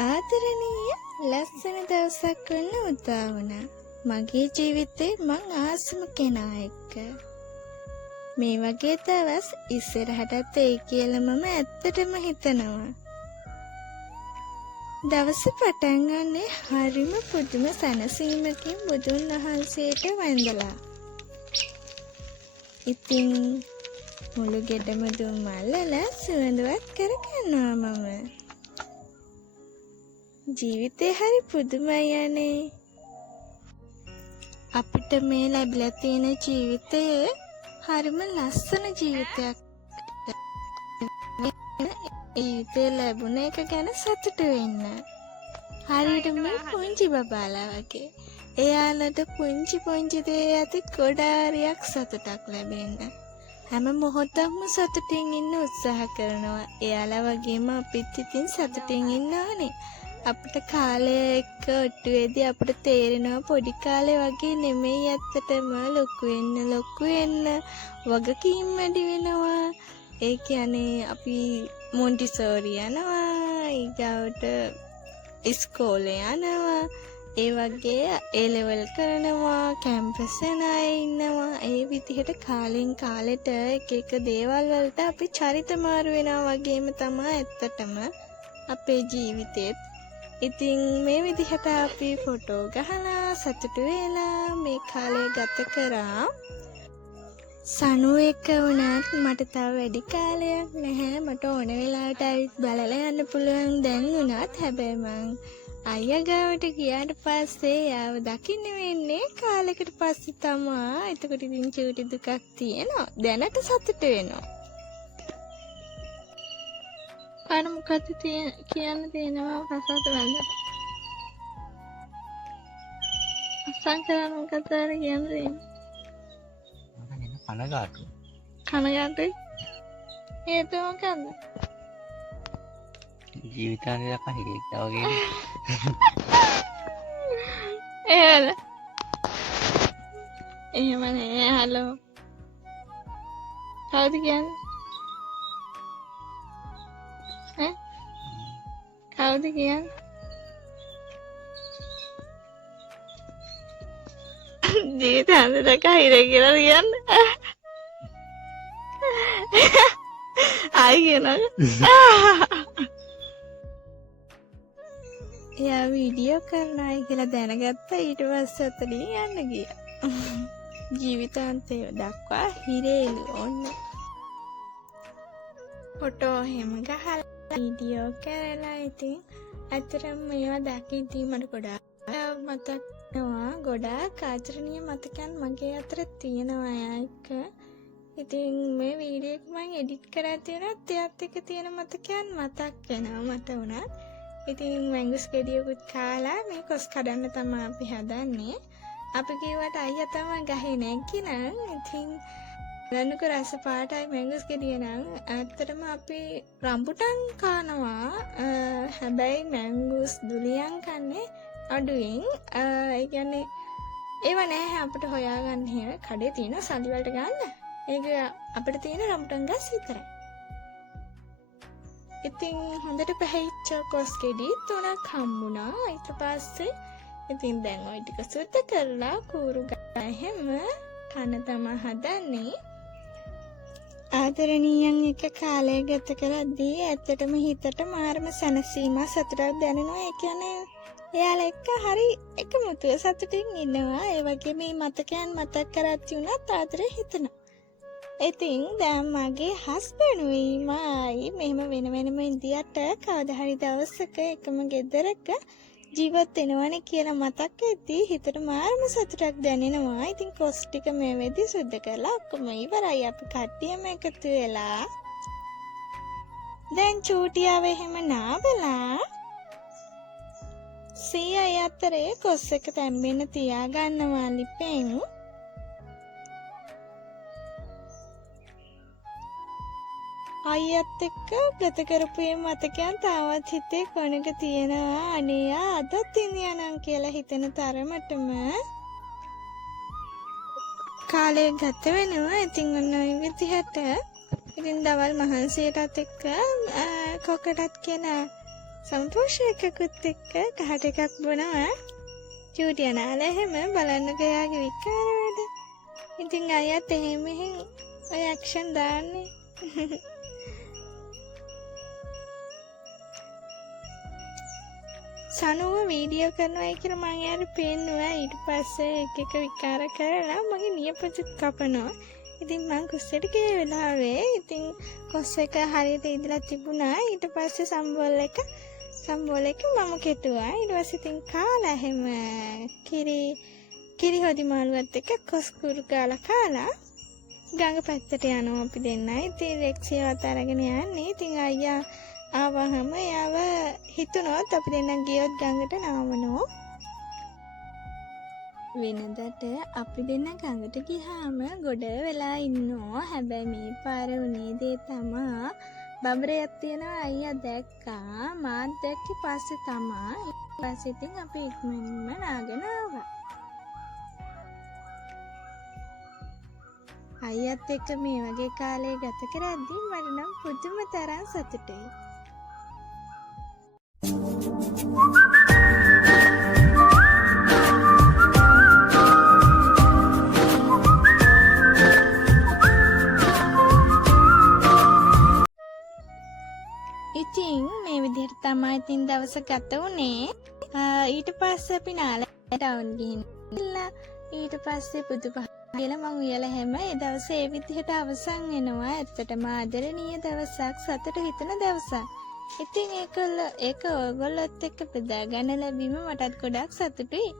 ආදරණීය ලස්සන දවසක් වන්න උදා වුණා. මගේ ජීවිතේ මං ආසම කෙනා එක්ක. මේ වගේ දවස් ඉස්සරහටත් එයි කියලා මම ඇත්තටම හිතනවා. දවස පටන් ගන්නේ හරිම පුදුම සැනසීමකින් බුදුන් වහන්සේට වන්දලා. ඉතින් මුළු ගෙදරම දුම් මල්ලලා සුවඳවත් කරගන්නවා මම. ජීවිතේ හරි පුදුමයි යන්නේ. අපිට මේ ලැබිලා තියෙන ජීවිතය හරිම ලස්සන ජීවිතයක්. ජීවිතේ ලැබුණ එක ගැන සතුටු වෙන්න. හරියට මේ පුංචි බබාලා වගේ. එයාලට පුංචි දේ ඇති ගොඩාරියක් සතුටක් ලැබෙන්න. හැම මොහොතක්ම සතුටින් ඉන්න උත්සාහ කරනවා. එයාලා වගේම අපිත් ඉතින් සතුටින් ඉන්න ඕනේ. අපිට කාලය එක්ක ඔට්ටුවේදී අපිට තේරෙනවා පොඩි කාලේ වගේ නෙමෙයි ඇත්තටම ලොකු වෙන්න වගකීම් වැඩි වෙනවා. ඒ කියන්නේ අපි මොන්ටිසෝරි යනවා, ඊගාවට ඉස්කෝලේ යනවා, ඒ වගේ ඒ ලෙවල් කරනවා, කැම්පස් යනවා ඉන්නවා. ඒ විදිහට කාලෙන් කාලෙට එක දේවල් වලට අපි චරිත මාරු වෙනවා වගේම තමයි ඇත්තටම අපේ ජීවිතේත්. ඉතින් මේ විදිහට අපි ෆොටෝ ගහලා සතුටු වෙලා මේ කාලය ගත කරා. සනු එක වුණත් මට තව වැඩි කාලයක් නැහැ. මට ඕන වෙලාවට ඇවිත් බලලා යන්න පුළුවන් දැන් වුණත්. හැබැයි මං අයියා ගාවට ගියාට පස්සේ යාව දකින්න වෙන්නේ කාලයකට පස්සේ තමයි. එතකොට ඉතින් චූටි දුකක් තියෙනවා. දැනට සතුටු වෙනවා. අර මොකද කියන්න තියෙනවා ප්‍රසාද වන්ද අසං කරන්න මොකද අර කියන්න තියෙන්නේ කනගාටුයි හේතුව මොකද්ද ජීවිතාන්තයක් හිරෙක් වගේ එහෙම නෑ හලෝ කවුද කියන්නේ කවුද කියන්නේ ජීවිතාන්තයක් හිරේ කියලා කියන්නේ ආයි කියනවා එයා වීඩියෝ කරනයි කියලා දැනගත්තා. ඊට පස්සේ අතලින් යන්න ගියා. ජීවිතාන්තය දක්වා හිරේලු ඔන්න. ෆොටෝ හැම ගහලා වීඩියෝ කරලා ඉතින් ඇත්තටම මේවා දකිද්දී මට ගොඩාක් මතක්නවා. ගොඩාක් ආදරණීය මතකයන් මගේ අතර තියෙනවා අය එක්ක. ඉතින් මේ වීඩියෝ එක මම එඩිට් කරලා තියෙනත් එයත් එක්ක තියෙන මතකයන් මතක් වෙනවා මට උනත්. ඉතින් මැංගුස් ගෙඩියකුත් කාලා මේ කොස් කඩන්න තමයි අපි හදන්නේ. අපි කිව්වට අයියා තමයි ගහේ නැගිනම් ඉතින් ගන්නක රස පාටයි මැංගුස් ගෙඩිය නම් ඇත්තටම අපි රම්බුටන් කනවා. හැබැයි මැංගුස් දුලියන් කන්නේ අඩුවෙන්. ඒ කියන්නේ ඒව නැහැ අපිට හොයාගන්න හැම කඩේ තියෙන සල්ලි වලට ගන්න. ඒක අපිට තියෙන රම්බුටන් ගස් විතරයි. ඉතින් හොඳට පැහැිච්ච කොස් ගෙඩි 3ක් හම්බුණා. ඊට පස්සේ ඉතින් දැන් ওই ටික සුද්ධ කරලා කූරු ගා හැම කන තමයි හදන්නේ. ආදරණීයන් එක කාලය ගත කරද්දී ඇත්තටම හිතට මාරම සැනසීමක් සතුටක් දැනෙනවා. ඒ කියන්නේ එයාලා එක්ක හරි එකමුතුව සතුටින් ඉන්නවා. ඒ වගේ මේ මතකයන් මතක් කරද්දී උනත් ආදරේ හිතෙනවා. ඉතින් දැන් මගේ හස්බන්ඩ්ුයි මායි මෙහෙම වෙනම ඉඳියට කවදා හරි දවසක එකම ගෙදරක ජීවත් වෙනවනේ කියලා මතක් වෙද්දී හිතට මාරම සතුටක් දැනෙනවා. ඉතින් කොස් ටික මේ වෙද්දී සුද්ධ කරලා ඔක්කොම ඉවරයි. අපි කට්ටියම එකතු වෙලා දැන් චූටියාව එහෙම නාවලා සීය අතරේ කොස් එක තැම්බෙන්න තියාගන්නවා ලිපෙන්. අයියත් එක්ක ගත කරපු මතකයන් තාවත් හිතේ කොනක තියෙනවා. අනේ අදත් ඉන්දියානම් කියලා හිතෙන තරමටම කාලය ගත වෙනවා. ඉතින් ඔන්න ඔය විදිහට ඉතින් දවල් මහන්සියටත් එක්ක කොකටත් කියන සම්පෝෂකකුත් එක්ක කහට එකක් බොනවා. චූටි අනාලා එහෙම බලන්නකෝ එයාගේ විකාර වැඩ. ඉතින් අයියත් එහෙම ඔය ඇක්ෂන් දාන්නේ. සනුව වීඩියෝ කරනවා කියලා මම යාර පේන්නුවා. ඊට පස්සේ එක එක විකාර කරලා මගේ නියපොතත් කපනවා. ඉතින් මං කුස්සෙට ගිය වෙලාවේ ඉතින් කොස් එක හරියට ඉදලා තිබුණා. ඊට පස්සේ සම්බෝල් එක මම කෙටුවා. ඊට පස්සේ ඉතින් කාලා එහෙම කිරි හොදි මාළුවත් එක්ක කොස් කුරු කාලා ගඟ පැත්තට යනවා අපි දෙන්නයි. ඉතින් රෙක්සියවත් අරගෙන යන්නේ. ඉතින් අයියා ආවහම යාව හිතුනොත් අපි දෙන්න ගියොත් ගඟට නාවනෝ. වෙනදට අපි දෙන්න ගඟට ගියාම ගොඩ වෙලා ඉන්නෝ. හැබැයි මේ පාර උනේ දේ තමා බබරයක් තියෙනවා අයියා දැක්කා. මාත් දැක්කේ පස්සේ තමා. ඊපස්සේ ඉතින් අපි ඉක්මනින්ම නාගෙන ආවා. අයියත් එක්ක මේ වගේ කාලේ ගත කරද්දී මට නම් පුදුම තරම් සතුටුයි. ඉතින් මේ විදිහට තමයි ඉතින් දවස ගත වුණේ. ඊට පස්සේ අපි නාලා ටවුන් ගිහිල්ලා ඊට පස්සේ පුදුපහ කියලා මං උයලා හැම ඒ දවසේ ඒ විදිහට අවසන් වෙනවා. ඇත්තටම ආදරණීය දවසක්, සතුට හිතෙන දවසක්. ඉතින් ඒක ඔයගොල්ලොත් එක්ක බෙදා ගන්න ලැබීම මටත් ගොඩක් සතුටුයි.